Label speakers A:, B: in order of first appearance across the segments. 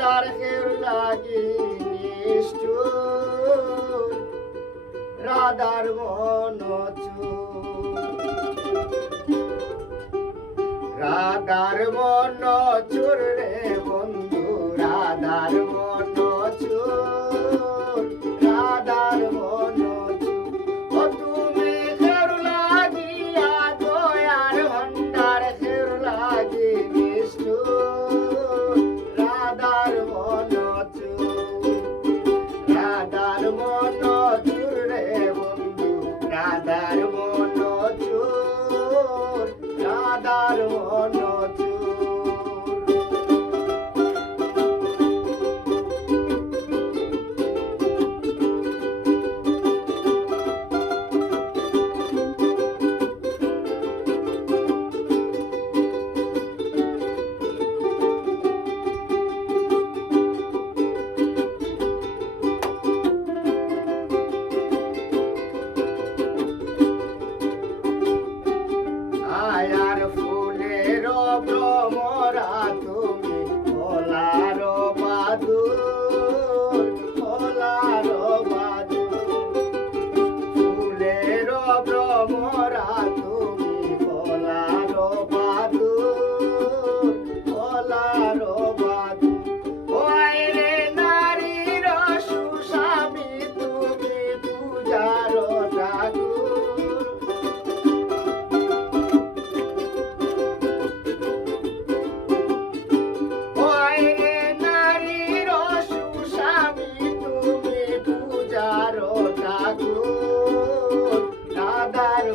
A: তার হের লাগে নিষ্ঠুর রাধার মন রাধার মন চুর রে ভদ্রমা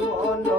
A: মন